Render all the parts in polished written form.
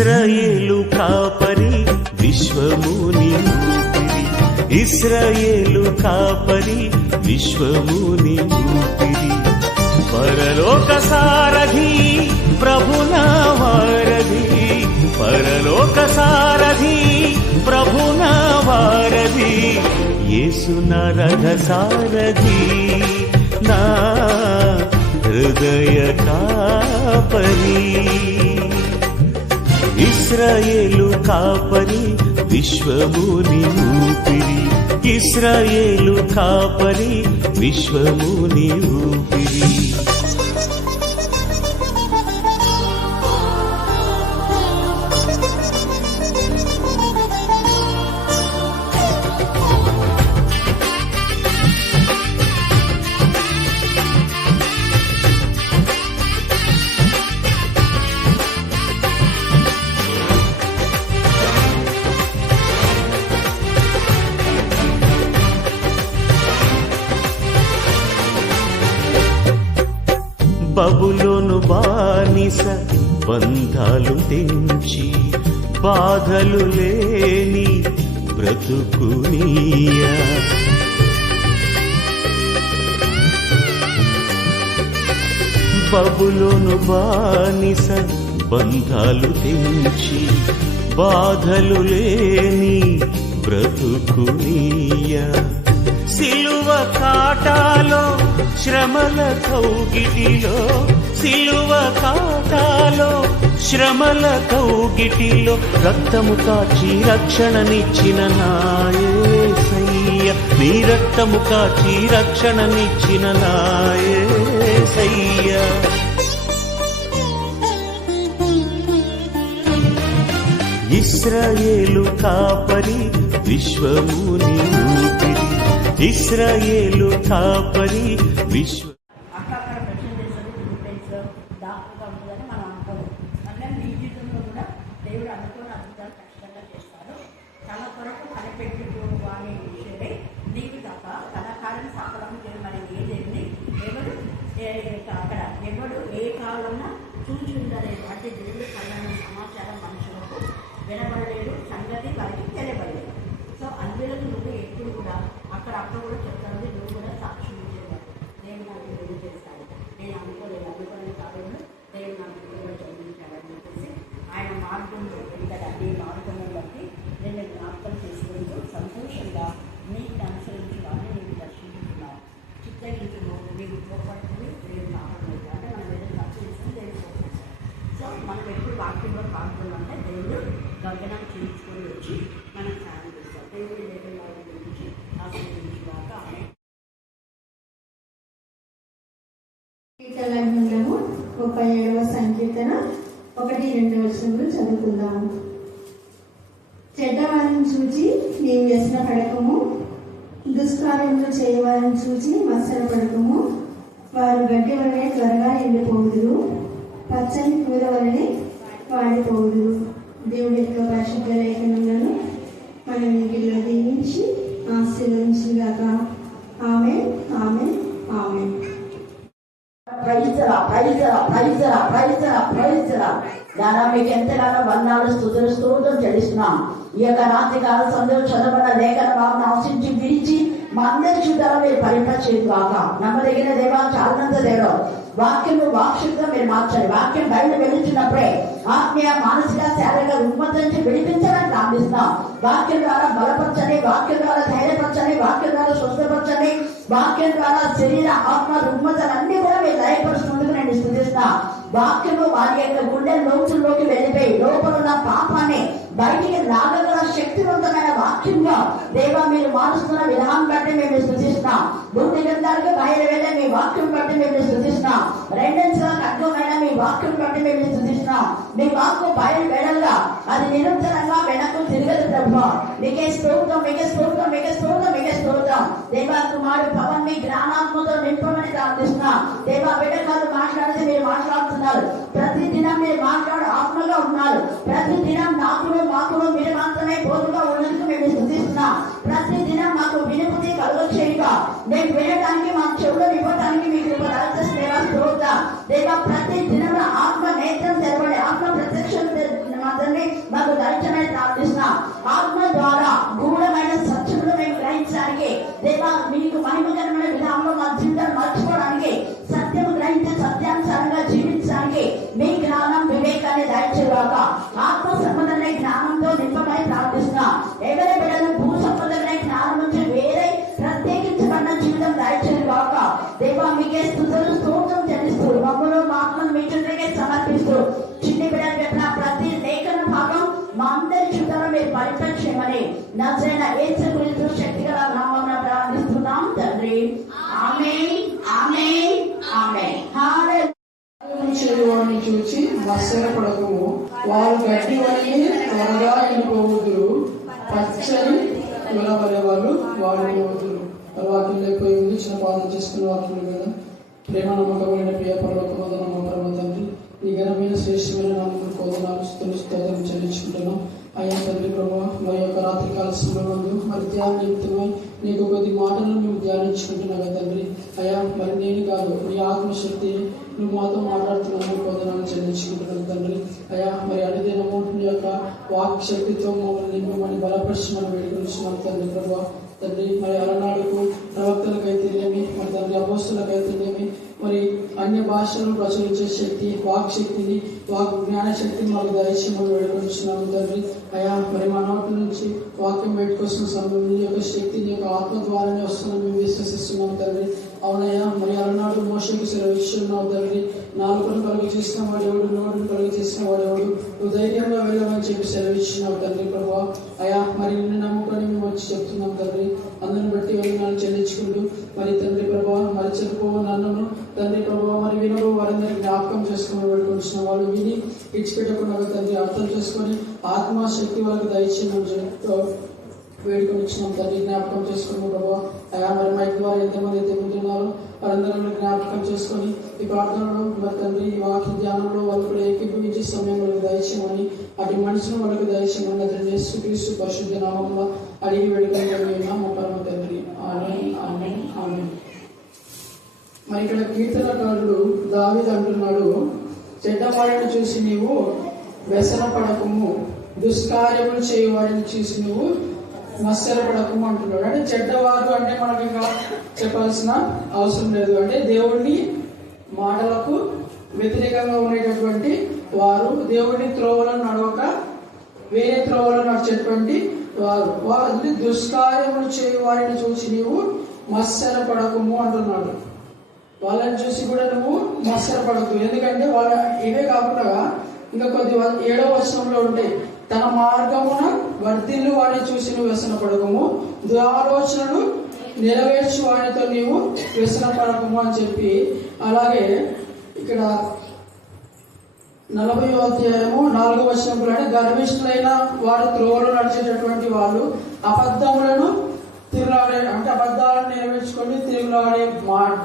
ఇశ్రాయేలు కాపరి విశ్వముని ఊపిరి, ఇశ్రాయేలు కాపరి విశ్వముని ఊపిరి, పరలోక సారథి ప్రభునా వారధి, పరలోక సారథి ప్రభునా వారధి, యేసు నా రథ సారథి నా హృదయ కాపరి. ఇశ్రాయేలు కాపరి విశ్వముని ఊపిరి, ఇశ్రాయేలు కాపరి విశ్వముని ఊపిరి. బబులోను బానిస బంధాలు తెంచి, బాధలు లేని బ్రతుకునియా, బబులోను బానిస బంధాలు తెంచి, బాధలు లేని బ్రతుకునియా, సిలువ కాటాలో శ్రమల కౌగిటిలో, సిలువ కాటాలో శ్రమల కౌగిటిలో, రక్తము కాచి రక్షణనిచ్చిన నా యేసయ్య, నీ రక్తము కాచి రక్షణనిచ్చిన నా యేసయ్య. ఇశ్రాయేలు కాపరి విశ్వముని ఊపిరి, ఇశ్రాయేలు కాపరి విశ్వ. అక్కడ ప్రశ్న చేస్తారు డాక్టర్గా ఉంటుందని మనం అనుకోలేదు. అంటే మీ జీవితంలో కూడా దేవుడు అనుకోని అద్భుతాలు ఖచ్చితంగా చేస్తారు. తన కొరకు కనిపెట్టు అనే విషయమే నీకు తప్ప తన కార్యం సఫలం చేయమని ఏ దేవుని ఎవరు అక్కడ ఎవడు ఏ కాలంలో చూచి ఉండలేదు. అంటే దేవుడు కళ్ళని సమాచారం మనుషులకు వినబడలేదు, సంగతి వారికి తెలియబడలేదు. సో అందులోకి నువ్వు ఎప్పుడు కూడా అక్కడ కూడా చెప్తాను, నువ్వు కూడా సాక్షి చేయలేదు. నేను నాకు దేవుడు చేస్తాను, నేను అనుకోని కాలంలో దేవుడు నాకు కూడా చదివించాడని చెప్పేసి ఆయన మార్గంలో ఎందుకంటే అన్ని మార్గంలో బట్టి నేను జ్ఞాపకం చేసుకుంటూ సంతోషంగా నీకు అనుసరించి వాళ్ళని నేను దర్శించుకున్నాను. చిత్తగించును నీకు తోపడుతుంది దేవుడు కాపాడుతుంది. అంటే మనం ఏదైనా ఖర్చు చేసుకుని దేవుడు తోపడుతుంది. సో మనం ఎప్పుడు వాక్యంలో పాల్గొన్నామంటే దేవుడు గగనం చేయించుకొని వచ్చి మనం సాయం చేస్తాం. దేవుడి దేవుడి వాళ్ళ గురించి ఆశీర్వదించుగాక. ఆమె కీర్తనల గ్రంథము 37వ సంకీర్తన 1-2 వచనములు చదువుకుందాము. చెడ్డవారిని చూచి నీవు వ్యసన పడకము, దుష్కార్యములు చేయవారిని చూచి మత్సర పడకము. వారు గడ్డి వలనే త్వరగా ఎండిపోదురు, పచ్చని పూల వలనే వాడిపోదురు. దేవుడి యొక్క పరిశుద్ధ లేఖనములను మన ఇంటిలో దీవించి ఆశీర్వదించుగాక. ఆమేన్, ఆమేన్, ఆమేన్. మీకు ఎంతగానో వందనాలు స్తుతులు స్తోత్రం చెల్లిస్తున్నాం. ఈ యొక్క రాత్రి కాల సందర్భం చదవబడ్డ లేఖన భావన ఆశించి విడిచి మా అందరి చూడాలో మీరు పరిపరిచేది కాక. నమ్మదగిన దేవా, చాలంత దేవా, వాక్యం వాక్షుగా మీరు మార్చాలి. వాక్యం బయట వెళ్తున్నప్పుడే ఆత్మీయ మానసిక శారీరక రుగ్మత నుంచి విడిపించడానికి ప్రారంభిస్తున్నాం. వాక్యం ద్వారా బలపరచని, వాక్యం ద్వారా ధైర్యపరచని, వాక్యం ద్వారా స్వస్థపరచని, వాక్యం ద్వారా శరీర ఆత్మ రుగ్మతలన్నీ కూడా మీరు దయపరుస్తున్నందుకు నేను స్తుతిస్తున్నా. వాక్యము వారి యొక్క గుండె లోతుల్లోకి వెళ్ళిపోయి లోపల ఉన్న పాపాన్ని బయటికి రాగల శక్తివంతమైన వాక్యంగా దేవా మీరు మారుస్తున్న విధానం బట్టి మేము స్తుతిస్తున్నాం. భూమి గ్రంథాలకు బయలు వెళ్ళే మీ వాక్యం బట్టి మేము స్తుతిస్తున్నాం. రెండంచెలకు అడ్డమైన మీ వాక్యం బట్టి మేము స్తుతిస్తున్నాం. మీ వాక్కు బయలు వెళ్ళగా అది నిరంతరంగా వెనక్కు తిరగదు ప్రభు. మీకే స్తోత్రం, మీకే స్తోత్రం, మీకే స్తోత్రం, మీకే స్తోత్రం. దేవా కుమారుడు పవన్ మీ జ్ఞానాత్మతో నింపమని ప్రార్థిస్తున్నాం. దేవా బిడ్డకాలు మాట్లాడితే మీరు మాట్లాడుతున్నారు. ప్రతి దినం మీరు మాట్లాడు ఆత్మగా ఉన్నారు. ప్రతి దినం నాకును మాకును మీరు మాత్రమే బోధగా ఉన్నందుకు మేము స్తుతిస్తున్నాం. ప్రతి దినం మాకు వినుపతి కలుగ చేయగా మేము వినడానికి మా చెవులు ఇవ్వడానికి మీకు దేవా ప్రతి దినం ఆత్మ నేత్రం తెరవడి, ఆత్మ ప్రత్యక్షం మాత్రమే ఆత్మ ద్వారా గూఢమైన సత్యములు మేము గ్రహించడానికి దేవా మీకు మహిమకరమైన విధానంలో మా జీవితాన్ని మర్చిపోవడానికి సత్యము గ్రహించి సత్యానుసారంగా జీవించడానికి మీ జ్ఞానం వివేకాన్ని దయచేవాక ఆత్మ సంబంధమైన జ్ఞానంతో నింపమని ప్రార్థిస్తున్నాం. ఎవరి బిడ్డలు భూ సంబంధమైన జ్ఞానం నుంచి వేరే ప్రత్యేకించబడిన జీవితం దయచేవాక దేవా మీకే స్తుతులు స్తోత్రం చెల్లిస్తూ మమ్మల్ని మా ఆత్మను మీ చుట్టూకే సమర్పిస్తూ చిన్ని బిడ్డలు చెప్పిన ప్రతి లేఖన భాగం మా అందరి జీవితంలో మీరు పరిపక్షమని నజరైన యేసు క్రీస్తు శక్తిగల నామమున ప్రార్థిస్తున్నాం తండ్రి. ఆమేన్ ఆమేన్ ఆమేన్. వారిని చూచి మత్సరపడకము, వారు గడ్డి వలె త్వరగా ఎండిపోవుదురు, పచ్చని కులబలే వాళ్ళు వాడిపోవుదురు. వాక్యం లేకపోయి ఉంది. చిన్న పాలన చేసుకున్న వాక్యం కదా. ప్రేమ నమ్మకమైన ప్రియ పరలోకమైన నమ్మకమైన తండ్రి, ఈ ఘనమైన శ్రేష్టమైన నామమును కోదనాలు స్తోత్రం చెల్లించుకుంటున్నాం. అయ్యా తండ్రి ప్రభావ మరి యొక్క రాత్రికాల సమయంలో మరి ధ్యాన నిమిత్తమై నీకు కొద్ది మాటలను మేము ధ్యానించుకుంటున్నాం తండ్రి. అయ్యా మరి నేను కాదు, నీ ఆత్మశక్తి నువ్వు మాతో మాట్లాడుతున్నాను కోదనాలు చెల్లించుకుంటున్నాను తండ్రి. అయ్యా మరి అనుదినము నీ యొక్క వాక్ శక్తితో మమ్మల్ని నింపమని బలపరచమని వేడుకొనిస్తున్నాం తండ్రి ప్రభావ. తండ్రి మరి అలనాడుకు ప్రవక్తలకైతేనేమి, మరి తండ్రి అపోస్తులకైతేనేమి, మరి అన్య భాషలను ప్రచురించే శక్తి, వాక్ శక్తిని, వాక్ జ్ఞాన శక్తిని మాకు దయచేయమని వేడుకొనిస్తున్నాము తండ్రి. అయ్యా మరి మా నోటి నుంచి వాక్యం బయటకొస్తున్న సమయం నీ యొక్క శక్తి నీ యొక్క ఆత్మ ద్వారానే వస్తుందని మేము విశ్వసిస్తున్నాం తండ్రి. అవునయ్యా మరి అలనాడు మోషకి సెలవిస్తున్నావు తండ్రి. నాలుగును కలుగు చేసిన వాడేవాడు, నోడును కలుగు చేసిన వాడేవాడు, నువ్వు ధైర్యంగా వెళ్ళమని చెప్పి సెలవిస్తున్నావు తండ్రి ప్రభావ. అయ్యా మరి నిన్ను నమ్ముకొని మేము వచ్చి చెప్తున్నాం తండ్రి. అందరిని బట్టి వందనాలు చెల్లించుకుంటూ మరి తండ్రి ప్రభావ మరి చెప్పుకో నన్ను తండ్రి ప్రభావ మరి వినో వారందరినీ జ్ఞాపకం చేసుకుని వేడుకొచ్చిన వాళ్ళు విని ఇచ్చిపెట్టకుండా తండ్రి అర్థం చేసుకొని ఆత్మశక్తి వాళ్ళకి దయచేయమని వేడుకొని ఇచ్చినాం తండ్రి. జ్ఞాపకం చేసుకుని ప్రభావ అయా మరి మైక్ ద్వారా ఎంతమంది అయితే ఉంటున్నారో వారందరూ జ్ఞాపకం చేసుకొని ఈ ప్రార్థనలో మరి తండ్రి ఈ వాక్య ధ్యానంలో వాళ్ళు కూడా ఏకీభవించే సమయం వాళ్ళకి దయచేయమని, అటు మనుషులు వాళ్ళకి దయచేయమని అతని యేసుక్రీస్తు పరిశుద్ధ నామములో అడిగి వేడుకొని పరమ తండ్రి. ఆమేన్ ఆమేన్ ఆమేన్. మరి ఇక్కడ కీర్తనకారుడు దావీదు అంటున్నాడు, చెడ్డవారిని చూసి నీవు వ్యసన పడకము, దుష్కార్యములు చేయు వారిని చూసి నువ్వు మత్సరపడకము అంటున్నాడు. అంటే చెడ్డవారు అంటే మనకి ఇంకా చెప్పాల్సిన అవసరం లేదు. అంటే దేవుడిని మాటలకు వ్యతిరేకంగా ఉండేటటువంటి వారు, దేవుడిని త్రోవలను నడవక వేరే త్రోవలను నడిచేటువంటి వారు దుష్కార్యములు చేయు వారిని చూసి నీవు మత్సరపడకము అంటున్నాడు. వాళ్ళని చూసి కూడా నువ్వు మత్సరపడకు. ఎందుకంటే వాళ్ళ ఇవే కాకుండా ఇంకా కొద్ది 7వ వచనంలో ఉంటాయి, తన మార్గమున వర్ధిల్లు వాడిని చూసి నువ్వు వ్యసన పడకము, దురాలోచనలు నెరవేర్చు వాడితో నీవు వ్యసన పడకము అని చెప్పి. అలాగే ఇక్కడ 40వ అధ్యాయము 4వ వచనంలో అంటే గర్విష్ఠులైన వారు త్రోవలో నడిచేటటువంటి వాళ్ళు అబద్ధములను తిరుగులాడే అంటే అబద్ధాలను నెరవేర్చుకొని తిరుగులాడే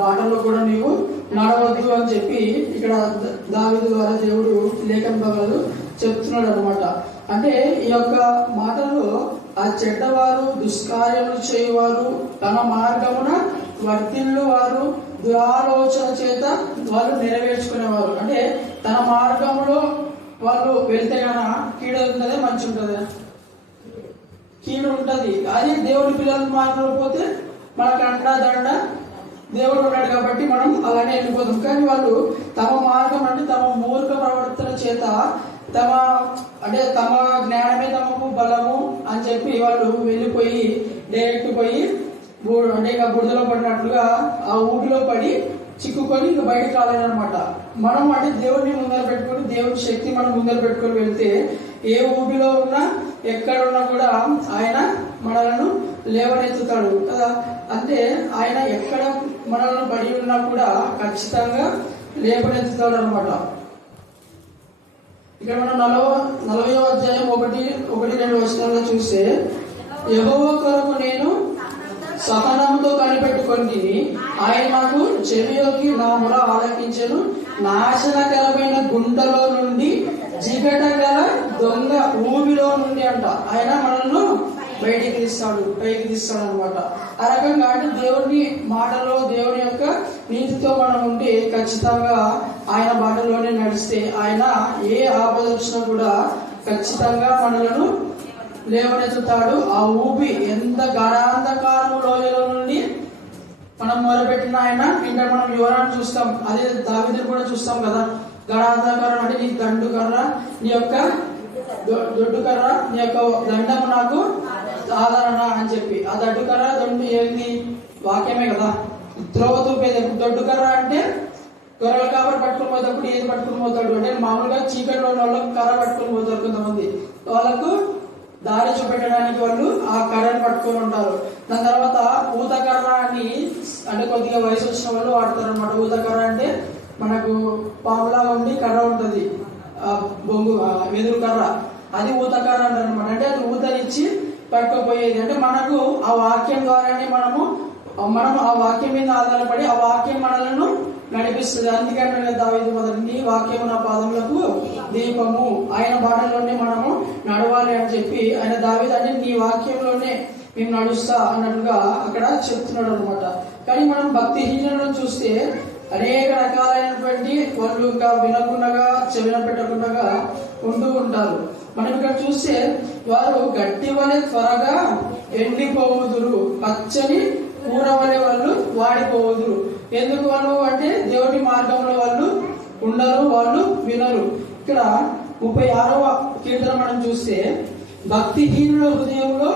బాటలో కూడా నీవు నడవద్దు అని చెప్పి ఇక్కడ దావీదు ద్వారా దేవుడు లేఖన భాగాలు చెప్తున్నాడు అనమాట. అంటే ఈ యొక్క మాటలో ఆ చెడ్డవారు, దుష్కార్యములు చేయువారు, తన మార్గమున వర్తిల్లు వారు, దురాలోచన చేత వాళ్ళు నెరవేర్చుకునేవారు. అంటే తన మార్గంలో వాళ్ళు వెళ్తే కన్నా కీడు ఉంటుందే మంచి ఉంటుందా? కీడు ఉంటది. అది దేవుడి పిల్లల మార్గంలో పోతే మనకు అండా దండ దేవుడు ఉన్నాడు కాబట్టి మనం అలానే వెళ్ళిపోతాం. కానీ వాళ్ళు తమ మార్గం అంటే తమ మూర్ఖ ప్రవర్తన చేత తమ జ్ఞానమే తమకు బలము అని చెప్పి వాళ్ళు వెళ్ళిపోయి డైరెక్ట్ పోయి అంటే ఇక బురదలో పడినట్లుగా ఆ ఊటిలో పడి చిక్కుకొని ఇక బయటకు రాలేదనమాట. మనం అంటే దేవుడిని ముందర పెట్టుకొని దేవుడి శక్తి మనం ముందర పెట్టుకొని వెళ్తే ఏ ఊపిలో ఉన్నా ఎక్కడున్నా కూడా ఆయన మనలను లేవనెత్తుతాడు కదా. అంటే ఆయన ఎక్కడ మనలను పడి ఉన్నా కూడా ఖచ్చితంగా లేవనెత్తుతాడు అనమాట. ఇక్కడ మనం 40వ అధ్యాయం 1-2 వచనాల్లో చూస్తే, యెహోవా కొరకు నేను సహనంతో కనిపెట్టుకొని ఆయన నాకు చెవిలోకి నా మొర ఆలకించెను, నాశనకరమైన గుంటలో నుండి జిగట గల దొంగ ఊబిలో నుండి అంట ఆయన మనల్ని బయటికి పైకి తీస్తాడు అనమాట. ఆ రకంగా అంటే దేవుని మాటలో దేవుని యొక్క నీతితో మనం ఉంటే ఖచ్చితంగా ఆయన బాటలోనే నడిస్తే ఆయన ఏ ఆపద వచ్చినా కూడా ఖచ్చితంగా మనలను లేవనెత్తుతాడు. ఆ ఊపి ఎంత గాఢాంధకారము లోయలో నుండి మనం మొదలుపెట్టిన ఆయన ఇంకా మనం యోనాను చూస్తాం, అదే దావీదుని కూడా చూస్తాం కదా. గాఢాంధకారం అంటే నీ దండు కర్ర, నీ యొక్క దొడ్డు కర్ర, నీ యొక్క దండము నాకు ఆదరణ అని చెప్పి, ఆ దొడ్డు కర్ర దొడ్డు ఏంది? వాక్యమే కదా. త్రోవ తూపేది దొడ్డు కర్ర అంటే గొర్రెల కాబట్టి పట్టుకుని పోయేటప్పుడు ఏది పట్టుకుని పోతాడు అంటే మామూలుగా చీకటిలో వాళ్ళకి కర్ర పట్టుకుని పోతారు కొంతమంది, వాళ్ళకు దారి చూపెట్టడానికి వాళ్ళు ఆ కర్రను పట్టుకొని ఉంటారు. దాని తర్వాత ఊత కర్ర అని అంటే కొద్దిగా వయసు వచ్చిన వాళ్ళు వాడతారు అనమాట. ఊత కర్ర అంటే మనకు పాములాగా ఉండి కర్ర ఉంటుంది, బొంగు వెదురు కర్ర, అది ఊత కర్ర అంటారు అనమాట. అంటే అది ఊతనిచ్చి పట్టుకుపోయేది. అంటే మనకు ఆ వాక్యం ద్వారానే మనం ఆ వాక్యం మీద ఆధారపడి ఆ వాక్యం మనలను నడిపిస్తుంది. అందుకంటే దావీదు మొదటి వాక్యము నా పాదములకు దీపము, ఆయన బాటల్లోనే మనము నడవాలి అని చెప్పి ఆయన దావీదు అంటే నీ వాక్యంలోనే మేము నడుస్తా అన్నట్టుగా అక్కడ చెప్తున్నాడు అనమాట. కానీ మనం భక్తిహీనులను చూస్తే అనేక రకాలైనటువంటి వాళ్ళు ఇంకా వినకుండా చెవిన పెట్టకుండా ఉంటూ ఉంటారు. మనం ఇక్కడ చూస్తే వారు గట్టి వలె త్వరగా ఎండిపోవుదురు, పచ్చని కూర వలె వాళ్ళు వాడిపోవుదురు. ఎందుకు వాళ్ళు అంటే దేవుడి మార్గంలో వాళ్ళు ఉండరు, వాళ్ళు వినరు. ఇక్కడ 36వ కీర్తన మనం చూస్తే భక్తిహీనుల హృదయంలో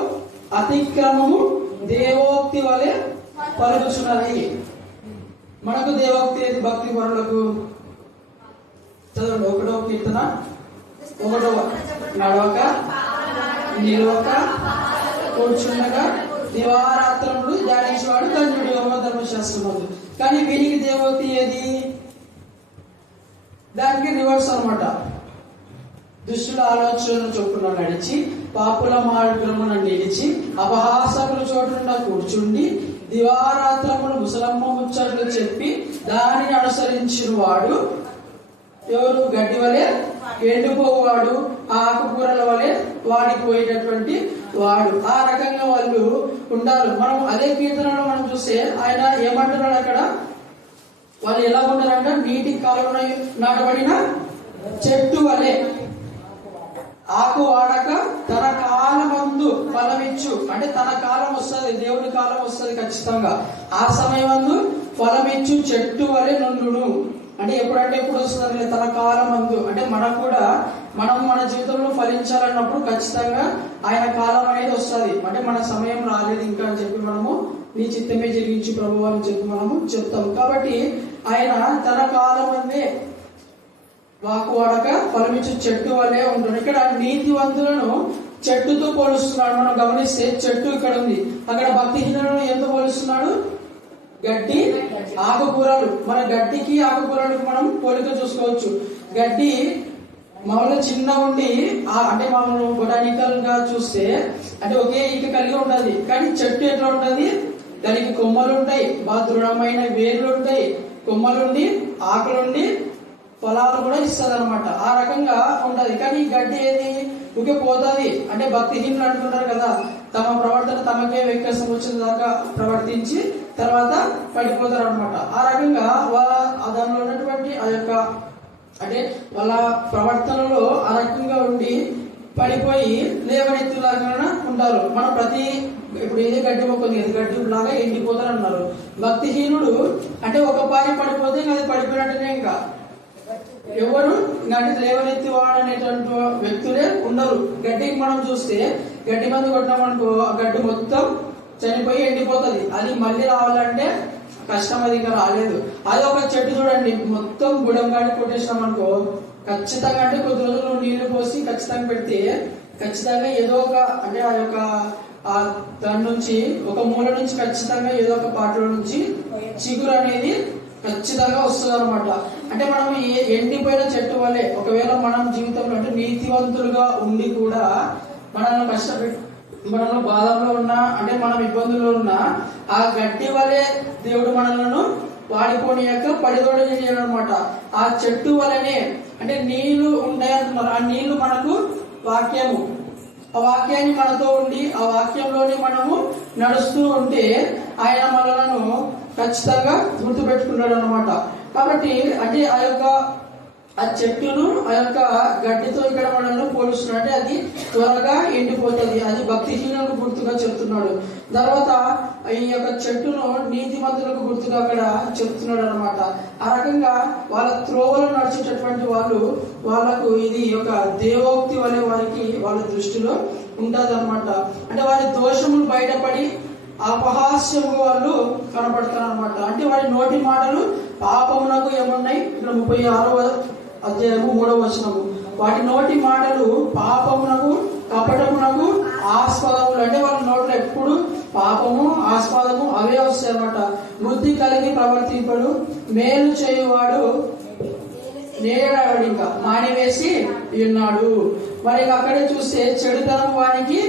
అతిక్రమము దేవోక్తి వలె పలుకుచున్నది. మనకు దేవోక్తి ఏది? భక్తి పరులకు చదవండి. 1వ కీర్తన 1వ నడవక నిలవక కూర్చుండగా దివారాత్రములు ధ్యానించేవాడు ధన్యుడు ధర్మశాస్త్రం. కానీ వీరికి దేవోక్తి ఏది? దానికి రివర్స్ అనమాట. దుష్టుల ఆలోచనలు చొప్పున నడిచి పాపుల మార్గమున నిలిచి అపహాసకుల చోటున కూర్చుండి దివారాత్రములు ముసలమ్మ ముచ్చట్లు చెప్పి దానిని అనుసరించిన వాడు ఎవరు? గడ్డి వలె ఎండిపోవాడు, ఆకుకూరల వలె వాడిపోయేటటువంటి వాడు. ఆ రకంగా వాళ్ళు ఉండాలి. మనం అదే కీర్తనలో మనం చూస్తే ఆయన ఏమంటున్నాడు అక్కడ? వాళ్ళు ఎలా ఉంటారంట? నీటి కాలంలో నాటబడిన చెట్టు వలె ఆకు వాడక తన కాలమందు ఫలమిచ్చు. అంటే తన కాలం వస్తుంది, దేవుని కాలం వస్తుంది ఖచ్చితంగా. ఆ సమయమందు ఫలమిచ్చు చెట్టు వలె నుండును. అంటే ఎప్పుడంటే ఎప్పుడు వస్తుంది? తన కాలమందు. అంటే మనకు కూడా మనం మన జీవితంలో ఫలించాలన్నప్పుడు ఖచ్చితంగా ఆయన కాలం అనేది వస్తుంది. అంటే మన సమయం రాలేదు ఇంకా అని చెప్పి మనము నీ చిత్తమే జరిగించి ప్రభు అని చెప్పి మనము చెప్తాం. కాబట్టి ఆయన తన కాలమందే వాకు వాడక ఫలమిచ్చు చెట్టు వల్లే ఉంటుంది. ఇక్కడ నీతివంతులను చెట్టుతో పోలుస్తున్నాడు. మనం గమనిస్తే చెట్టు ఇక్కడ ఉంది, అక్కడ భక్తిహీనులను ఎందుకు పోలుస్తున్నాడు? గడ్డి ఆకుకూరలు. మన గడ్డికి ఆకుకూరలకు మనం పోలిక చూసుకోవచ్చు. గడ్డి మామూలుగా చిన్న ఉండి అంటే మామూలు బొటానికల్ గా చూస్తే అంటే ఒకే ఈక కలిగి ఉంటది. కానీ చెట్టు ఎట్లా ఉంటది? దానికి కొమ్మలు ఉంటాయి, బాగా దృఢమైన వేర్లు ఉంటాయి, కొమ్మలుండి ఆకులుండి ఫలాలు కూడా ఇస్తుంది అనమాట. ఆ రకంగా ఉంటది. కానీ ఈ గడ్డి ఏది? ఊకే పోతుంది. అంటే భక్తిహీనులు అంటున్నారు కదా, తమ ప్రవర్తన తమకే వ్యక్తం వచ్చిన దాకా ప్రవర్తించి తర్వాత పడిపోతారు అనమాట. ఆ రకంగా దానిలో ఉన్నటువంటి ఆ యొక్క అంటే వాళ్ళ ప్రవర్తనలో ఆ రకంగా ఉండి పడిపోయి లేవనెత్తులాగా ఉంటారు. మనం ప్రతి ఇప్పుడు ఏదో గడ్డి మొక్కుంది కదా, గడ్డి లాగా ఎండిపోతారు అన్నారు. భక్తిహీనుడు అంటే ఒక పారి పడిపోతే అది పడిపోయినట్టునే. ఇంకా ఎవరు అంటే లేవనెత్తి వాడనేటువంటి వ్యక్తులే ఉండరు. గడ్డికి మనం చూస్తే గడ్డి మంది కొట్టినామనుకో ఆ గడ్డి మొత్తం చనిపోయి ఎండిపోతుంది. అది మళ్ళీ రావాలంటే కష్టం, అది ఇంకా రాలేదు. అది ఒక చెట్టు చూడండి, మొత్తం గుడం గాడి కొట్టేసినాం అనుకో ఖచ్చితంగా అంటే కొద్ది రోజులు నీళ్లు పోసి ఖచ్చితంగా పెడితే ఖచ్చితంగా ఏదో ఒక అంటే ఆ యొక్క దాని నుంచి ఒక మూల నుంచి ఖచ్చితంగా ఏదో ఒక పాటల నుంచి చిగురు అనేది ఖచ్చితంగా వస్తుంది అనమాట. అంటే మనం ఎండిపోయిన చెట్టు వల్లే ఒకవేళ మనం జీవితంలో అంటే నీతివంతులుగా ఉండి కూడా మనల్ని మనలో బాధల్లో ఉన్నా అంటే మనం ఇబ్బందుల్లో ఉన్నా ఆ గడ్డి వలె దేవుడు మనలను వాడిపోని యొక్క పడిదోడని అనమాట. ఆ చెట్టు వలనే అంటే నీళ్లు ఉంటాయంటున్నారు. ఆ నీళ్లు మనకు వాక్యము. ఆ వాక్యాన్ని మనతో ఉండి ఆ వాక్యంలోనే మనము నడుస్తూ ఉంటే ఆయన మనలను ఖచ్చితంగా గుర్తుపెట్టుకున్నాడు అనమాట. కాబట్టి అంటే ఆ యొక్క ఆ చెట్టును ఆ యొక్క గడ్డితో ఇక్కడ మనల్ని పోలుస్తున్నాడు. అంటే అది త్వరగా ఎండిపోతుంది. అది భక్తిహీనులకు గుర్తుగా చెప్తున్నాడు. తర్వాత ఈ యొక్క చెట్టును నీతిమంతులకు గుర్తుగా అక్కడ చెప్తున్నాడు అనమాట. ఆ రకంగా వాళ్ళ త్రోవలు నడిచేటటువంటి వాళ్ళకు ఇది ఒక దేవోక్తి వలె వారికి వాళ్ళ దృష్టిలో ఉంటుంది అనమాట. అంటే వారి దోషములు బయటపడి అపహాస్యము వాళ్ళు కనపడతారు అనమాట. అంటే వారి నోటి మాటలు పాపమునకు ఏమున్నాయి, ఇక్కడ 36వ అధ్యాయము 3వ వచనము, వాటి నోటి మాటలు పాపమునకు కపటమునకు ఆస్పదములు. అంటే వాళ్ళ నోట్లో ఎప్పుడు పాపము ఆస్పదము అవే వస్తాయి అనమాట. బుద్ధి కలిగి ప్రవర్తింపడు, మేలు చేయువాడు నేడాడు ఇంకా మానివేసి ఉన్నాడు. మరి అక్కడే చూస్తే చెడుతనం వానికి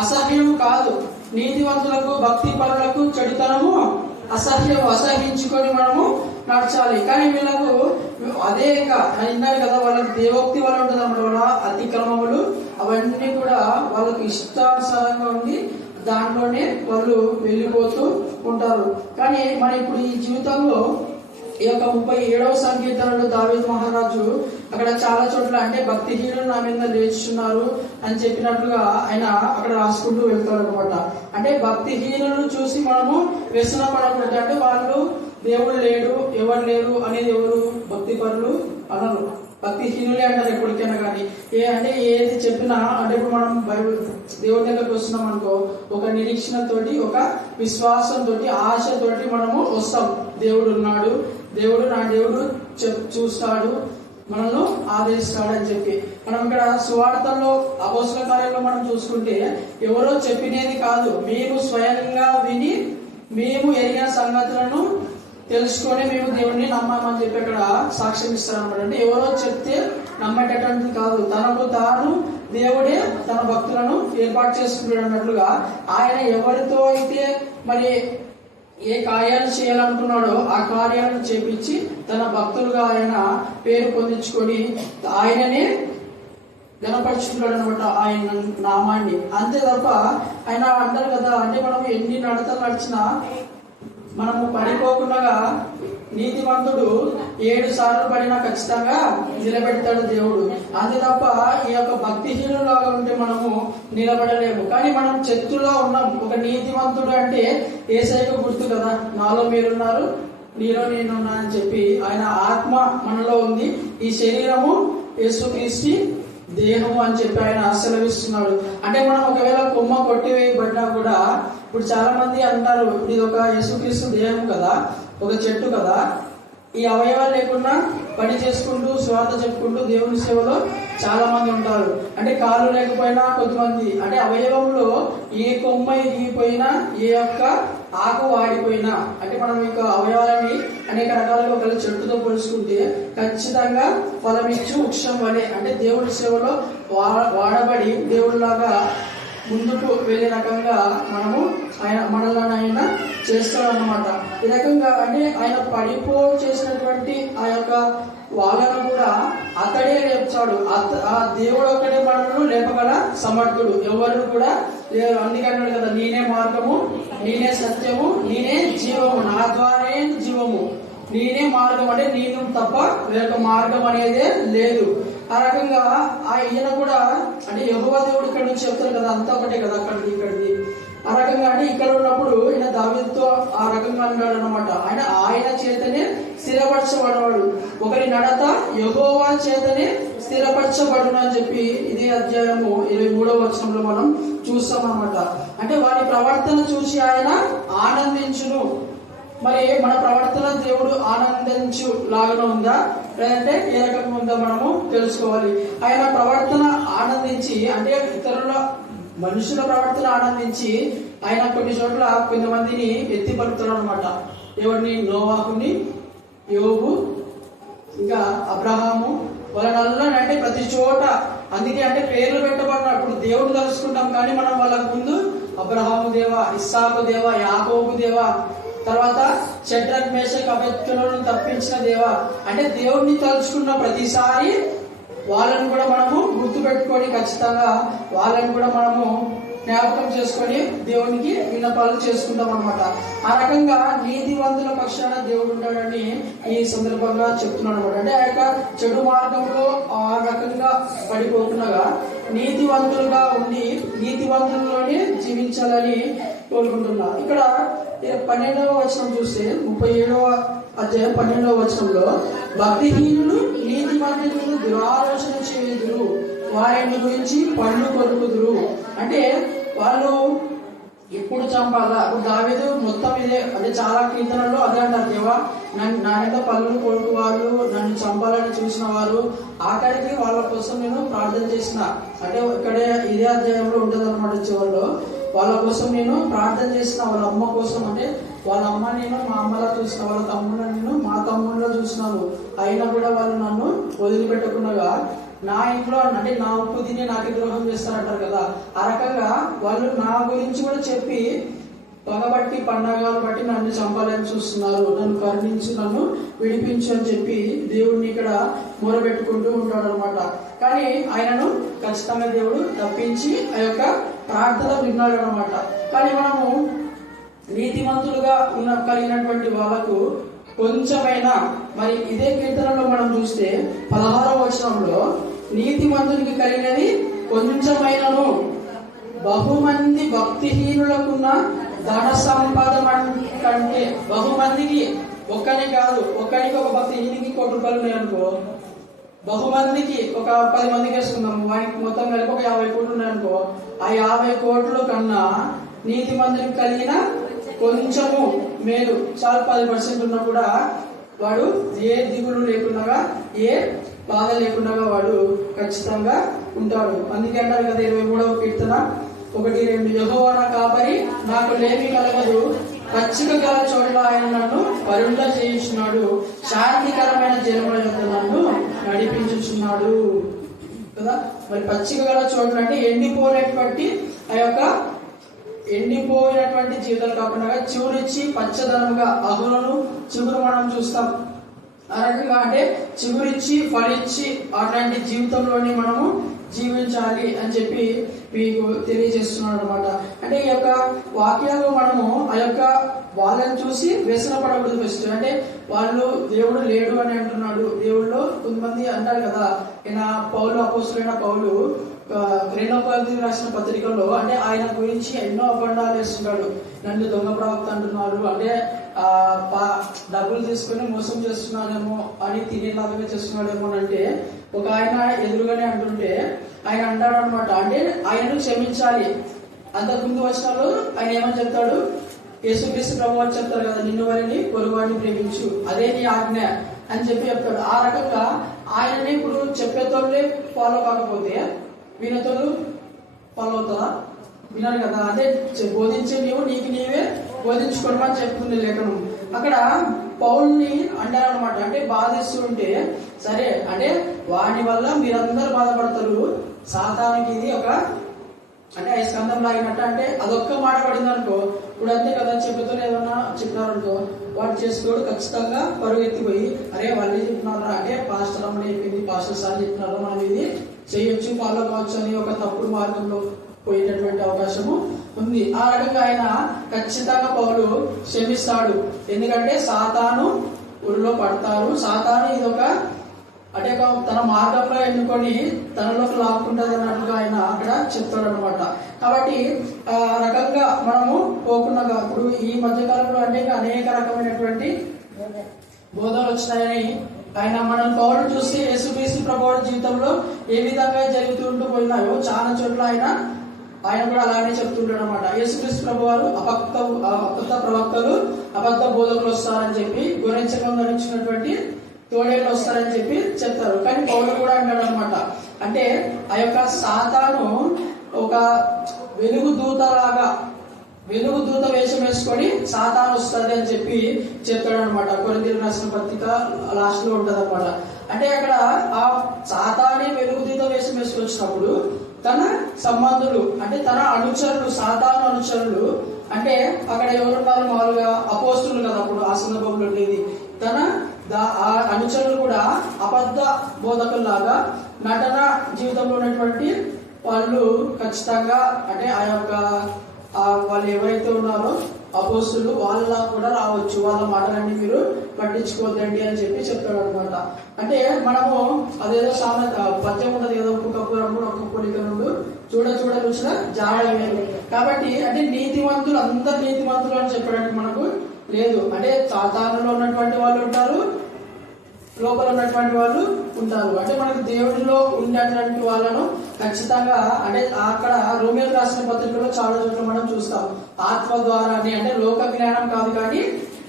అసహ్యం కాదు. నీతివంతులకు భక్తి పరులకు చెడుతనము అసహించుకొని మనము నడచాలి. కానీ వీళ్ళకు అదే ఇంకా అన్నారు కదా, వాళ్ళకి దేవోక్తి వల్ల ఉంటుంది అన్నమాట. వాళ్ళ అతిక్రమములు అవన్నీ కూడా వాళ్ళకు ఇష్టానుసారంగా ఉండి దాంట్లోనే వాళ్ళు వెళ్ళిపోతూ ఉంటారు. కానీ మన ఇప్పుడు ఈ జీవితంలో ఈ యొక్క 37వ సంకీర్తనలో దావీదు మహారాజు అక్కడ చాలా చోట్ల అంటే భక్తిహీనులు నా మీద లేచున్నారు అని చెప్పినట్లుగా ఆయన అక్కడ రాసుకుంటూ వెళ్తాడు అనమాట. అంటే భక్తిహీనులను చూసి మనము వ్యసన పడకూడదు. అంటే వాళ్ళు దేవుడు లేడు, ఎవరు లేరు అనేది ఎవరు భక్తి పరులు అనరు, భక్తిహీనులే అంటారు ఎప్పటికైనా. కానీ అంటే ఏది చెప్పినా అంటే ఇప్పుడు మనం బైబిల్ దేవుడి దగ్గరకు వస్తున్నాం అనుకో, ఒక నిరీక్షణతోటి, ఒక విశ్వాసంతో, ఆశతోటి మనము వస్తాం. దేవుడు ఉన్నాడు, నా దేవుడు చూస్తాడు, మనల్ని ఆదరిస్తాడు అని చెప్పి. మనం ఇక్కడ సువార్తల్లో అపోస్తల కార్యంలో మనం చూసుకుంటే ఎవరో చెప్పినది కాదు, మేము స్వయంగా విని మేము ఎరిగిన సంగతులను తెలుసుకొని మేము దేవుడిని నమ్మామని చెప్పి అక్కడ సాక్ష్యం ఇస్తారన్నమాట. అంటే ఎవరో చెప్తే నమ్మేటటువంటిది కాదు, తనకు తాను దేవుడే తన భక్తులను ఏర్పాటు చేసుకుంటాడు అన్నట్లుగా ఆయన ఎవరితో అయితే మరి ఏ కార్యాలు చేయాలనుకున్నాడో ఆ కార్యాలను చేపించి తన భక్తులుగా ఆయన పేరు పొందించుకొని ఆయననే గణపరుచుకుంటాడు అనమాట, ఆయన నామాన్ని. అంతే తప్ప ఆయన అంటారు కదా, అంటే మనం ఎన్ని నడతలు నడిచినా మనము పడిపోకుండా నీతిమంతుడు 7 సార్లు పడినా ఖచ్చితంగా నిలబెడతాడు దేవుడు. అంతే తప్ప ఈ యొక్క భక్తిహీనులాగా ఉంటే మనము నిలబడలేము. కానీ మనం చెట్టులో ఉన్నాం. ఒక నీతిమంతుడు అంటే యేసయ్యకు గుర్తు కదా, నాలో మీరున్నారు, నీలో నేనున్నా అని చెప్పి ఆయన ఆత్మ మనలో ఉంది. ఈ శరీరము యేసుక్రీస్తు దేహము అని చెప్పి ఆయన సెలవిస్తున్నాడు. అంటే మనం ఒకవేళ కొమ్మ కొట్టివేయబడినా కూడా, ఇప్పుడు చాలా మంది అంటారు ఇది ఒక యేసుక్రీస్తు దేహం కదా, ఒక చెట్టు కదా, ఈ అవయవాలు లేకుండా పని చేసుకుంటూ స్వార్థ చెప్పుకుంటూ దేవుని సేవలో చాలా మంది ఉంటారు. అంటే కాళ్ళు లేకపోయినా కొంతమంది, అంటే అవయవంలో ఏ కొమ్మ ఇరిగిపోయినా, ఏ యొక్క ఆకు వాడిపోయినా, అంటే మనం యొక్క అవయవాలని అనేక రకాలుగా ఒకవేళ చెట్టుతో పోల్చుకుంటే ఖచ్చితంగా ఫలమిచ్చు వృక్షం వలె, అంటే దేవుడి సేవలో వాడబడి దేవుడిలాగా ముందుకు వెళ్ళే రకంగా మనము మనల్ని ఆయన చేస్తాడు అన్నమాట. ఈ రకంగా అంటే ఆయన పడిపో చేసినటువంటి ఆ యొక్క వాళ్ళను కూడా అతడే లేపుతాడు. ఆ దేవుడు ఒక్కడే మనల్ని లేపగల సమర్థుడు, ఎవరు కూడా లేరు. అందుకన్నాడు కదా, నేనే మార్గము, నేనే సత్యము, నేనే జీవము, నా ద్వారే జీవము, నేనే మార్గం. అంటే నేను తప్ప వేరొక మార్గం అనేదే లేదు. ఆ రకంగా ఈయన కూడా అంటే యెహోవా దేవుడు ఇక్కడ నుంచి చెప్తారు కదా, అంతా ఒకటే కదా, అక్కడిది ఇక్కడిది. ఆ రకంగా అంటే ఇక్కడ ఉన్నప్పుడు ఈయన దావీదుతో ఆ రకంగా అన్నాడు అనమాట. ఆయన చేతనే స్థిరపరచబడవాడు, ఒకరి నడత యెహోవా చేతనే స్థిరపరచబడును అని చెప్పి ఇదే అధ్యాయము 23వ వచనంలో మనం చూస్తాం అన్నమాట. అంటే వారి ప్రవర్తన చూసి ఆయన ఆనందించును. మరి మన ప్రవర్తన దేవుడు ఆనందించు లాగా ఉందా, లేదంటే ఏ రకంగా ఉందా మనము తెలుసుకోవాలి. ఆయన ప్రవర్తన ఆనందించి, అంటే ఇతరుల మనుషుల ప్రవర్తన ఆనందించి ఆయన కొన్ని చోట్ల కొంతమందిని ఎత్తి పలుకుతాడు అనమాట. ఎవరిని? నోవాహుని, యోబు, ఇంకా అబ్రహాము, వాళ్ళ నల్లని అంటే ప్రతి చోట. అందుకే అంటే పేర్లు పెట్టబడిన ఇప్పుడు దేవుడు తెలుసుకుంటాం, కానీ మనం వాళ్ళకు ముందు అబ్రహాము దేవా, ఇస్సాకు దేవా, యాకోబు దేవా, తర్వాత షడ్రక్ మేషక్ అబేద్కరులను తప్పించిన దేవా, అంటే దేవుడిని తలుచుకున్న ప్రతిసారి వాళ్ళని కూడా మనము గుర్తు పెట్టుకొని ఖచ్చితంగా వాళ్ళని కూడా మనము జ్ఞాపకం చేసుకొని దేవునికి విన్నపాలు చేసుకుంటాం అనమాట. ఆ రకంగా నీతివంతుల పక్షాన దేవుడు ఉంటాడని ఈ సందర్భంగా చెప్తున్నాడు అనమాట. అంటే ఆ యొక్క చెడు మార్గంలో ఆ రకంగా పడిపోకుండా నీతివంతులుగా ఉండి నీతివంతుల్లోనే జీవించాలని కోరుకుంటున్నా. ఇక్కడ 12వ వచనం చూస్తే 37వ అధ్యాయం 12వ వచనంలో భక్తిహీనులు నీతిమంతులు దురాలోచన చేయుదురు, వారిని గురించి పళ్ళు కొరుకుదురు. అంటే వాళ్ళు ఎప్పుడు చంపాలా? దావీదు మొత్తం ఇదే, అంటే చాలా కీర్తనల్లో అదే అంటారు, దేవా నా మీద పళ్ళు కొడుకు వాళ్ళు నన్ను చంపాలని చూసిన వారు, ఆఖరికి వాళ్ళ కోసం నేను ప్రార్థన చేసిన. అంటే ఇక్కడే ఇదే అధ్యాయంలో ఉంటుంది అనమాట. చివరిలో వాళ్ళ కోసం నేను ప్రార్థన చేసిన, వాళ్ళ అమ్మ కోసం. అంటే వాళ్ళ అమ్మ నేను మా అమ్మలా చూసిన, వాళ్ళ తమ్ముళ్ళ నేను మా తమ్ముళ్ళలో చూసినాను. అయినా కూడా వాళ్ళు నన్ను వదిలిపెట్టకుండా నా ఇంట్లో, అంటే నా ఉప్పు తిని నాకు ద్రోహం చేస్తారంటారు కదా, ఆ రకంగా వాళ్ళు నా గురించి కూడా చెప్పి పగబట్టి పండగలు బట్టి నన్ను చంపాలని చూస్తున్నారు. నన్ను కరుణించి నన్ను విడిపించు అని చెప్పి దేవుడిని ఇక్కడ మొరబెట్టుకుంటూ ఉంటాడు అనమాట. కానీ ఆయనను ఖచ్చితంగా దేవుడు తప్పించి ఆ యొక్క ప్రార్థన విన్నాడు అనమాట. కానీ మనము నీతిమంతులుగా కలిగినటువంటి వాళ్ళకు కొంచెమైనా, మరి ఇదే కీర్తనలో మనం చూస్తే 16వ వచనంలో నీతిమంతునికి కలిగినది కొంచెమైనను బహుమంది భక్తిహీనులకున్న ధన సంపద కంటే, బహుమందికి ఒక్కని కాదు, ఒక్కడికి ఒక భక్తిహీనికి ₹1 ఉన్నాయనుకో, బహుమందికి ఒక 10 మందికి వేసుకున్నాము, వానికి మొత్తం కలిపి ఒక 50 కోట్లు ఉన్నాయనుకో, ఆ 50 కోట్ల కన్నా నీతి మందికి కలిగిన కొంచెము మేలు చాలా 10% ఉన్నా కూడా వాడు ఏ దిగులు లేకుండా, ఏ బాధ లేకుండా వాడు ఖచ్చితంగా ఉంటాడు. అందుకే అంటారు కదా 23వ కీర్తన 1-2, యెహోవా నా కాపరి, నాకు లేమి కలగదు, పచ్చిక గల చోట్ల ఆయన నన్ను పరుండ చేయించున్నాడు, శాంతికరమైన జలముల యొద్ద నన్ను నడిపించుచున్నాడు కదా. మరి పచ్చిక గల చోట్ల అంటే ఎండిపోయినటువంటి ఆ యొక్క ఎండిపోయినటువంటి జీవితాలు కాకుండా చిగురిచ్చి పచ్చదనముగా అగులను చిగురు మనం చూస్తాం. ఆ రకంగా అంటే చిగురిచ్చి ఫలిచ్చి అట్లాంటి జీవితంలోని మనము జీవించాలి అని చెప్పి మీకు తెలియజేస్తున్నాడు అనమాట. అంటే ఈ యొక్క వాక్యాలు మనము ఆ యొక్క వాళ్ళని చూసి వ్యసన పడకూడదు. ఫస్ట్ అంటే వాళ్ళు దేవుడు లేడు అని అంటున్నాడు. దేవుళ్ళు కొంతమంది అంటారు కదా, ఈయన పౌలు అపోస్తులైన పౌలు 2వ కొరింథీయులకు రాసిన పత్రికల్లో అంటే ఆయన గురించి ఎన్నో అబండాలు వేస్తున్నాడు. నన్ను దొంగ ప్రవక్త అంటున్నారు, అంటే డబ్బులు తీసుకుని మోసం చేస్తున్నాడేమో అని తినేలాగా చేస్తున్నాడేమో అంటే ఒక ఆయన ఎదురుగానే అంటుంటే ఆయన అంటాడు అనమాట, అంటే ఆయనను క్షమించాలి. అంతకుముందు వచనాలు ఆయన ఏమని చెప్తాడు, యేసుక్రీస్తు ప్రభు అని చెప్తారు కదా, నిన్ను వారిని పొరుగువాడిని ప్రేమించు, అదే నీ ఆజ్ఞ అని చెప్పి చెప్తాడు. ఆ రకంగా ఆయనని ఇప్పుడు చెప్పేతోళ్ళే ఫాలో కాకపోతే వినతోళ్ళు ఫాలో అవుతారా? వినాలి కదా. అదే బోధించే నీకు నీవే బోధించుకోవడం చెప్తుంది లేఖనం. అక్కడ పౌల్ని అంటారనమాట, అంటే బాధిస్తూ ఉంటే సరే, అంటే వాని వల్ల మీరందరూ బాధపడతారు, సాతానికి ఇది ఒక అంటే స్కందం లాగినట్టు, అంటే అదొక్క మాట పడింది అనుకో, ఇప్పుడు అంతే కదా, చెప్పుతో ఏదన్నా చెప్పినారనుకో వాడు చేసుకోడు ఖచ్చితంగా పరుగెత్తిపోయి అరే వాళ్ళు చెప్తున్నారా, అంటే పాస్టర్ అమ్మ చెప్పింది, పాస్టర్ సార్ చెప్తున్నారా, మనం ఇది చేయొచ్చు ఫాలో కావచ్చు అని ఒక తప్పుడు మార్గంలో పోయేటటువంటి అవకాశము ఉంది. ఆ రకంగా ఆయన ఖచ్చితంగా పౌలు క్షమిస్తాడు. ఎందుకంటే సాతాను ఊరిలో పడతారు, సాతాను ఇదొక అంటే తన మార్గంలో ఎన్నుకొని తనలోకి లాక్కుంటది అన్నట్టుగా ఆయన అక్కడ చెప్తాడు అనమాట. కాబట్టి ఆ రకంగా మనము పోకుండా ఇప్పుడు ఈ మధ్యకాలంలో అంటే అనేక రకమైనటువంటి బోధనలు వచ్చినాయని ఆయన మనం పౌరు చూసి యేసుక్రీస్తు ప్రభువు జీవితంలో ఏ విధంగా జరుగుతుంటూ పోయినాయో చాలా చోట్ల ఆయన కూడా అలానే చెప్తుంటాడు అనమాట. యేసుక్రీస్తు ప్రభు వారు అబద్ధ ప్రవక్తలు అబద్ధ బోధకులు వస్తారని చెప్పి, గొర్రెచకం ధరించినటువంటి తోడేళ్ళు వస్తారని చెప్పి చెప్తారు. కానీ పౌలు కూడా అంటాడు అనమాట, అంటే ఆ యొక్క సాతాను ఒక వెలుగు దూత వేషం వేసుకొని సాతాను వస్తుంది అని చెప్పి చెప్తాడు అనమాట. కొరింథీయులకు రాసిన పత్రిక లాస్ట్ లో ఉంటది అనమాట. అంటే అక్కడ ఆ సాతానే వెలుగు దూత వేషం వేసుకొచ్చినప్పుడు తన సంబంధులు అంటే తన అనుచరులు, సాతాను అనుచరులు అంటే అక్కడ ఎవరున్నారు, మామూలుగా అపోస్తులు కదా అప్పుడు ఆ సందర్భంలో ఉండేది, తన ఆ అనుచరులు కూడా అబద్ధ బోధకుల్లాగా నటన జీవితంలో ఉన్నటువంటి వాళ్ళు ఖచ్చితంగా అంటే ఆ యొక్క వాళ్ళు ఎవరైతే ఉన్నారో అపోస్తులు వాళ్ళ కూడా రావచ్చు, వాళ్ళ మాటలన్నీ మీరు పట్టించుకోవద్దండి అని చెప్పి చెప్తాడు అనమాట. అంటే మనము అదేదో సామెత పద్యం ఉన్నది కదా, ఒక్కొక్క పురముడు ఒక్కొక్క పొలికనుడు చూడ చూడ చూసిన జాడవేలు. కాబట్టి అంటే నీతివంతులు అందరు నీతివంతులు అని చెప్పడానికి మనకు లేదు. అంటే సాతానులో ఉన్నటువంటి వాళ్ళు ఉంటారు, లోపల ఉన్నటువంటి వాళ్ళు ఉంటారు. అంటే మనకు దేవుడిలో ఉండేటువంటి వాళ్ళను ఖచ్చితంగా అంటే అక్కడ రోమియోకు రాసిన పత్రికలో చాలా చోట్ల మనం చూస్తాం. ఆత్మ ద్వారా అంటే లోక జ్ఞానం కాదు, కానీ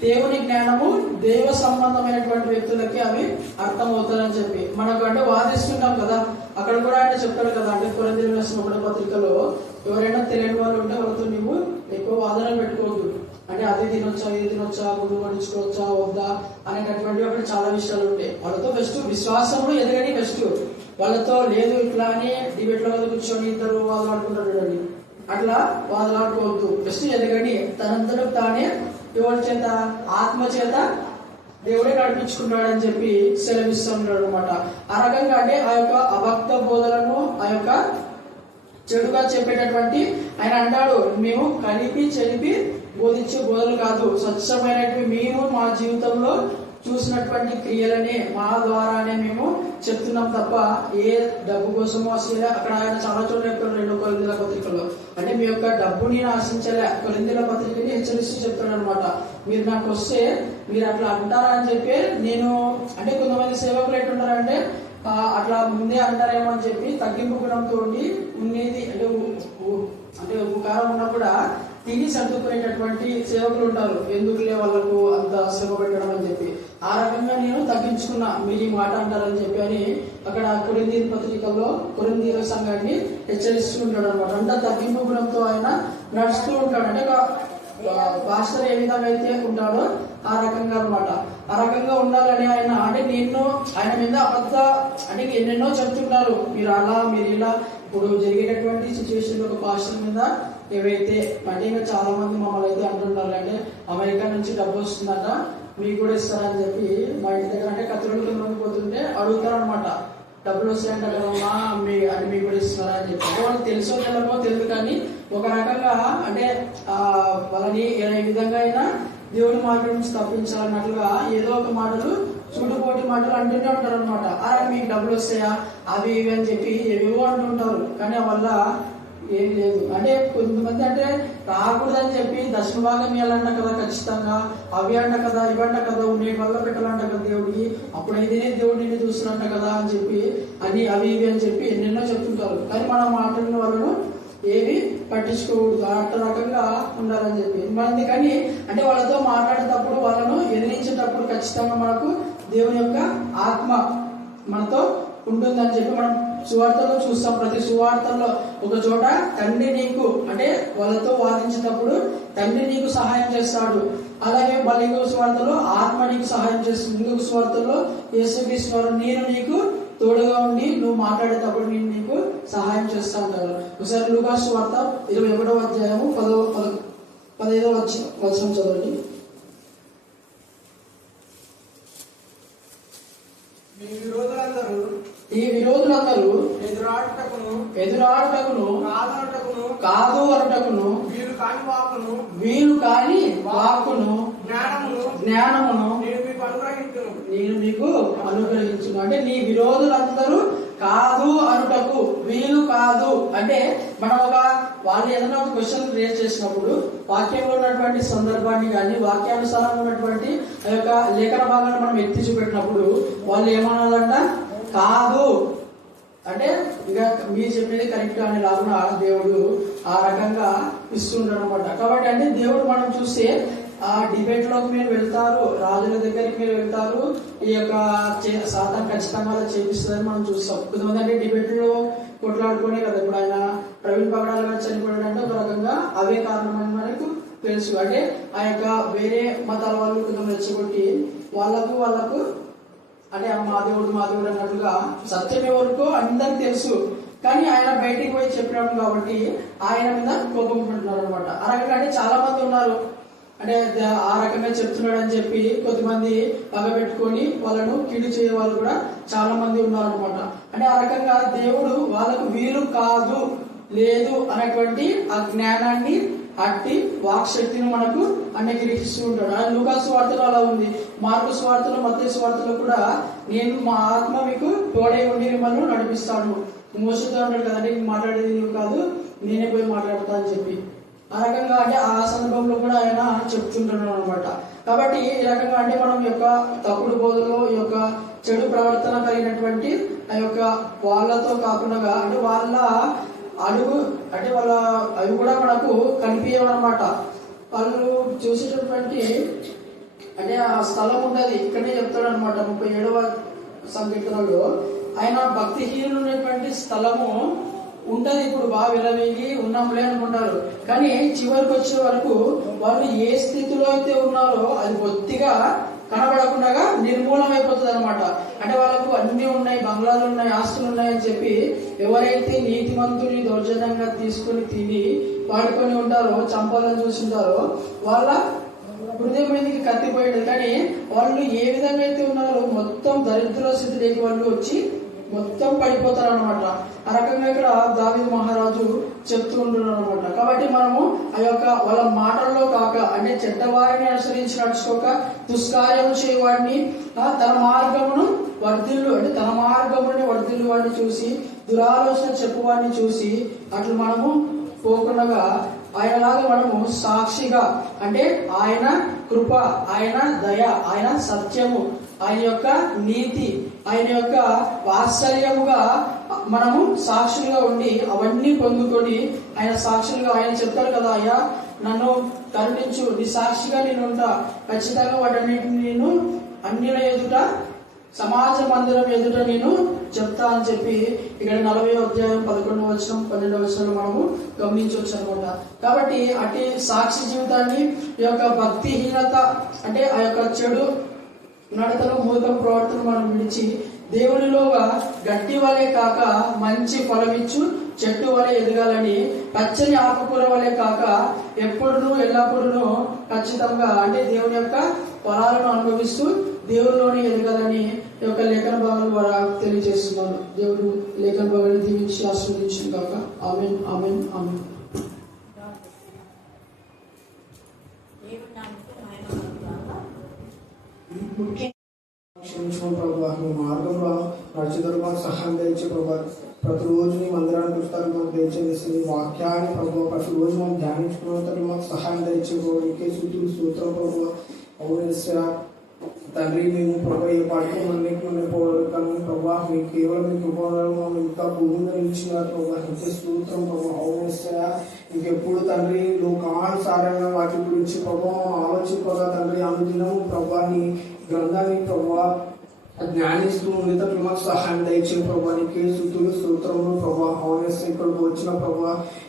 దేవుని జ్ఞానము దైవ సంబంధమైనటువంటి వ్యక్తులకి అవి అర్థమవుతారని చెప్పి మనకు అంటే వాదిస్తుంటాం కదా. అక్కడ కూడా ఆయన చెప్తాడు కదా, అంటే కొరింథీయులకు రాసిన 1వ పత్రికలో ఎవరైనా తెలియని వాళ్ళు ఉంటే వాళ్ళతో నువ్వు ఎక్కువ వాదన పెట్టుకోవద్దు. అంటే అది తినొచ్చా, ఇది తినొచ్చా, గుడ్డు పడించుకోవచ్చా వద్దా అనేటటువంటి అక్కడ చాలా విషయాలు ఉంటాయి. వాళ్ళతో బెస్ట్ విశ్వాసంలో ఎదగని బెస్ట్. వాళ్ళతో లేదు ఇట్లా అని డిబేట్లో కూర్చొని ఇద్దరు వాదలాడుకుంటారు అని అట్లా వాదలాడుకోవద్దు. బెస్ట్ ఎదగని తనంతలో తానే ఎవరి చేత ఆత్మ చేత దేవుడే నడిపించుకుంటాడని చెప్పి సెలవిస్తున్నాడు అనమాట. ఆ రకంగా అంటే ఆ యొక్క అభక్త బోధలను ఆ యొక్క చెడుగా చెప్పేటటువంటి ఆయన అంటాడు, మేము కలిపి చెరిపి బోధించే బోధలు కాదు, స్వచ్ఛమైనటువంటి మేము మా జీవితంలో చూసినటువంటి క్రియలనే మా ద్వారానే మేము చెప్తున్నాం తప్ప ఏ డబ్బు కోసమో అసలు అక్కడ ఆయన చాలా చోట్ల చెప్తాడు 2 కొరింథీయుల పత్రికలో. అంటే మీ యొక్క డబ్బుని ఆశించలే, కొరింథీయుల పత్రికని హెచ్చరిస్తూ చెప్తాడు అనమాట. మీరు నాకు వస్తే మీరు అట్లా అంటారా అని చెప్పి నేను అంటే కొంతమంది సేవకులు ఎట్లుంటారంటే అట్లా ముందే అంటారేమో అని చెప్పి తగ్గింపు గుణంతో ఉండేది అంటే ఉపకారం ఉన్నా కూడా తిని సర్దుకునేటటువంటి సేవకులు ఉంటారు. ఎందుకులే వాళ్ళకు అంత శ్రమ పెట్టడం అని చెప్పి ఆ రకంగా నేను తగ్గించుకున్నా, మీరు ఈ మాట అంటారని చెప్పి అని అక్కడ కొరింథీయుల పత్రికల్లో కొరింథీయుల సంఘాన్ని హెచ్చరిస్తూ ఉంటాడు అనమాట. అంత తగ్గింపు గుణంతో ఆయన నడుస్తూ ఉంటాడు. అంటే పాస్టర్ ఏ విధంగా అయితే ఉంటాడో ఆ రకంగా అనమాట. ఆ రకంగా ఉండాలని ఆయన అంటే ఆయన మీద అబద్ధ అంటే ఎన్నెన్నో చెప్తుంటారు, మీరు అలా మీరు ఇలా. ఇప్పుడు జరిగేటటువంటి సిచ్యువేషన్ ఒక పాస్టర్ మీద ఏవైతే అంటే ఇంకా చాలా మంది మమ్మల్ని అయితే అంటుంటారు, అంటే అమెరికా నుంచి డబ్బు వస్తుందట మీకు కూడా ఇస్తారని చెప్పి మా ఇంటి దగ్గర అంటే కత్తిరోడ్డు కింద పోతుంటే అడుగుతారు అనమాట, డబ్బులు వస్తాయంట కదమ్మా అంటే మీకు కూడా ఇస్తున్నారా అని చెప్పి. వాళ్ళకి తెలుసో తెలియకో తెలియదు, కానీ ఒక రకంగా అంటే వాళ్ళని ఏ విధంగా అయినా దేవుడి మాట నుంచి తప్పించాలన్నట్లుగా ఏదో ఒక మాటలు చుట్టుపోటి మాటలు అంటూనే ఉంటారు అనమాట. అలా మీకు డబ్బులు వస్తాయా అవి ఇవి అని చెప్పి ఏవేవో అంటుంటారు, కానీ వల్ల ఏం లేదు. అంటే కొంతమంది అంటే రాకూడదని చెప్పి దశమ భాగం ఇవ్వాలంట కదా, ఖచ్చితంగా అవి అంట కదా ఇవంట కదా ఉండే వల్ల పెట్టాలంట కదా దేవుడికి, అప్పుడు అయితేనే దేవుడిని చూస్తున్నట్ట కదా అని చెప్పి అని అవి ఇవి అని చెప్పి ఎన్నెన్నో చెప్తుంటారు. కానీ మనం మాట్లాడిన వాళ్ళను ఏవి పట్టించుకోకూడదు, అట్లా రకంగా ఉండాలని చెప్పి మనది. కానీ అంటే వాళ్ళతో మాట్లాడేటప్పుడు వాళ్ళను ఎదిరించేటప్పుడు ఖచ్చితంగా మనకు దేవుని యొక్క ఆత్మ మనతో ఉంటుందని చెప్పి మనం సువార్తలో చూస్తాం. ప్రతి సువార్తల్లో ఒక చోట తండ్రి నీకు అంటే వాళ్ళతో వాదించేటప్పుడు తండ్రి నీకు సహాయం చేస్తాడు, అలాగే బలిగో సువార్తలో ఆత్మ నీకు సహాయం చేస్తుంది, ఇంకొక సువార్తలో యేసుక్రీస్తు నేను నీకు తోడుగా ఉండి నువ్వు మాట్లాడేటప్పుడు నేను నీకు సహాయం చేస్తా ఉంటాను. ఒకసారి లూకా సువార్త 21వ అధ్యాయము 15వ వచనం చదవండి. ఈ విరోధులందరూ ఎదురాటకును కాదు అనటకును వీలు కాని వాక్కును జ్ఞానమును నేను మీకు అనుగ్రహించును. అంటే నీ విరోధులందరూ కాదు అనుటకు వీలు కాదు. అంటే మనం వాళ్ళు ఏదైనా ఒక క్వశ్చన్ రేజ్ చేసినప్పుడు వాక్యంలో ఉన్నటువంటి సందర్భాన్ని కానీ వాక్యానుసారంగా ఉన్నటువంటి ఆ యొక్క లేఖన భాగాన్ని మనం ఎత్తి చూపెట్టినప్పుడు వాళ్ళు ఏమన్నారంట, కాదు అంటే ఇక మీరు చెప్పేది కరెక్ట్ అని లాగా దేవుడు ఆ రకంగా ఇస్తుంటాడు అనమాట. కాబట్టి అంటే దేవుడు మనం చూస్తే ఆ డిబేట్ లోకి మీరు వెళ్తారు, రాజుల దగ్గరికి మీరు వెళ్తారు, ఈ యొక్క సాతాను ఖచ్చితంగా చేపిస్తుందని మనం చూస్తాం. కొంతమంది అంటే డిబేట్ లో కొట్లాడుకునే కదా, ఇప్పుడు ఆయన ప్రవీణ్ పగడాల గారు చనిపోయాడంటే ఒక రకంగా అవే కారణమని మనకు తెలుసు. అంటే ఆ యొక్క వేరే మతాల వాళ్ళు కొంచెం రెచ్చగొట్టి వాళ్ళకు అంటే మా దేవుడు అన్నట్లుగా సత్యం ఎవరికో అందరికి తెలుసు, కానీ ఆయన బయటికి పోయి చెప్పినాడు కాబట్టి ఆయన మీద కోపం పెడుతున్నారు అనమాట. అలాగే అంటే చాలా మంది ఉన్నారు అంటే ఆ రకంగా చెప్తున్నాడు అని చెప్పి కొద్దిమంది పగబెట్టుకొని వాళ్ళను కీడు చేయ వాళ్ళు కూడా చాలా మంది ఉన్నారు అనమాట. అంటే ఆ రకంగా దేవుడు వాళ్ళకు వీలు కాదు లేదు అనేటువంటి ఆ జ్ఞానాన్ని అట్టి వాక్ శక్తిని మనకు గ్రహిస్తూ ఉంటాడు. ఆయన లూకా సువార్తలో అలా ఉంది, మార్కు సువార్తలో, మత్తయి సువార్తలో కూడా నేను మా ఆత్మ మీకు తోడై ఉండి మిమ్మల్ని నడిపిస్తాను. మోసతో ఉంటాడు కదండి, మాట్లాడేది నువ్వు కాదు నేనే పోయి మాట్లాడతా అని చెప్పి. ఆ రకంగా అంటే ఆ సందర్భంలో కూడా ఆయన చెప్తుంటున్నాడు అనమాట. కాబట్టి ఈ రకంగా అంటే మనం యొక్క తప్పుడు బోధలో ఈ యొక్క చెడు ప్రవర్తన కలిగినటువంటి ఆ యొక్క వాళ్ళతో కాకుండా అంటే వాళ్ళ అడుగు అంటే వాళ్ళ అవి కూడా మనకు కనిపించమన్నమాట. వాళ్ళు చూసేటటువంటి అంటే ఆ స్థలం ఉండదు, ఇక్కడనే చెప్తాడు అనమాట 37వ సంకీర్తనలో. ఆయన భక్తిహీనులు ఉన్నటువంటి స్థలము ఉంటది, ఇప్పుడు బాగా విలవేగి ఉన్నాంలే అనుకుంటారు. కానీ చివరికి వచ్చే వరకు వాళ్ళు ఏ స్థితిలో అయితే ఉన్నారో అది బొత్తిగా కనబడకుండా నిర్మూలం అయిపోతుంది అనమాట. అంటే వాళ్ళకు అన్ని ఉన్నాయి, బంగ్లాలు ఉన్నాయి, ఆస్తులు ఉన్నాయని చెప్పి ఎవరైతే నీతిమంతుని దౌర్జన్యంగా తీసుకుని తిని వాడుకొని ఉంటారో, చంపాలని చూస్తుంటారో వాళ్ళ హృదయం మీదకి కత్తిపోయేది. కానీ వాళ్ళు ఏ విధంగా అయితే ఉన్నారో మొత్తం దరిద్ర స్థితిలోకి వాళ్ళు వచ్చి మొత్తం పడిపోతారు అనమాట. ఆ రకంగా ఇక్కడ దావీదు మహారాజు చెప్తూ ఉంటున్నారు అనమాట. కాబట్టి మనము ఆ యొక్క వాళ్ళ మాటల్లో కాక అంటే చెడ్డవారిని అనుసరించి నడుచుకోక దుష్కార్యము చేయవాడిని తన మార్గమును వర్ధిల్లు అంటే తన మార్గముని వర్ధిల్లు వాడిని చూసి దురాలోచన చెప్పువాడిని చూసి అట్లు మనము పోకుండా ఆయనలాగా మనము సాక్షిగా అంటే ఆయన కృప, ఆయన దయ, ఆయన సత్యము, ఆయన యొక్క నీతి, ఆయన యొక్క వాత్సల్యముగా మనము సాక్షులుగా ఉండి అవన్నీ పొందుకొని ఆయన సాక్షులుగా ఆయన చెప్తారు కదా, అయ్యా నన్ను కరుణించు, నీ సాక్షిగా నేను ఉంటా, ఖచ్చితంగా వాటన్నిటిని నేను అన్యుల ఎదుట సమాజ మందిరం ఎదుట నేను చెప్తా అని చెప్పి ఇక్కడ 40వ అధ్యాయం 11వ వచనం 12వ వచనంలో మనము గమనించవచ్చు అనమాట. కాబట్టి అటు సాక్షి జీవితాన్ని ఈ యొక్క భక్తిహీనత అంటే ఆ యొక్క చెడు నడతను మూర్ఖ ప్రవర్తన మనం విడిచి దేవునిలోగా గట్టి వలె కాక మంచి ఫలమిచ్చు చెట్టు వలె ఎదగాలని, పచ్చని ఆకుకూర వలె కాక ఎప్పుడును ఎల్లప్పుడూ ఖచ్చితంగా అంటే దేవుని యొక్క ఫలాలను అనుభవిస్తూ దేవునిలోనే ఎదగాలని ఈ యొక్క లేఖన భాగాల ద్వారా తెలియజేస్తున్నారు. దేవుడు లేఖన భాగాన్ని దీవించి ఆస్వాదించిన కాక. Amen, amen, amen. క్షమించడం ప్రభావ, మార్గంలో నడిచేందుకు మాకు సహాయం దయచే ప్రభావ. ప్రతిరోజు నీ మందిరానికి వస్తారు మాకు దయచేసి వాక్యాన్ని ప్రభావ ప్రతిరోజు మనం ధ్యానించుకున్న మాకు సహాయం దయచే ప్రభావ. ఇంకే సూతులు సూత్రం ప్రభావ. అవును తండ్రి, మేము ప్రభావ ఏ పాఠ్యం పోవడం కానీ ప్రభావ మీకు కేవలం మీకు ఉపయోగం ఇంకా భూమి నిలిచినారు ప్రభావ. ఇంకే సూత్రం ప్రభావ. అవును ఇంకెప్పుడు తండ్రి లోకానుసారంగా వాటి గురించి ప్రభావం ఆలోచింపగా తండ్రి అనుదినం ప్రభాని గ్రంథాన్ని ప్రభావ జ్ఞానిస్తూ ఉండేటట్లు మాకు సహాయం దయచే ప్రభానికి స్థుతులు స్తోత్రములు ప్రభావ. అవునేస్ ఇక్కడికి వచ్చిన ప్రభావ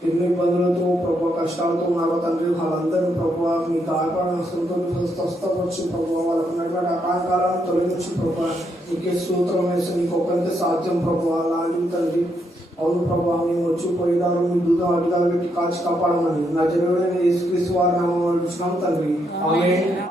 ఎన్నో ఇబ్బందులతో ప్రభావ కష్టాలతో ఉన్నారో తండ్రి వాళ్ళందరూ ప్రభావ మీ కార్యక్రమంతో స్వస్థపరచు ప్రభావ. వాళ్ళకు ఉన్నటువంటి ఆటంకాలను తొలగించు ప్రభావ. నీకే స్తోత్రం వేసి నీకు ఒక్కరికే సాధ్యం ప్రభావ. అలాంటి తండ్రి అవును ప్రభావ, మేము వచ్చి పోయేదారు మీ దూతం అడ్డుగా పెట్టి కాచి కాపాడమని నా జరుగుడైన యేసుక్రీస్తు వారి నామములో తండ్రి. ఆమేన్.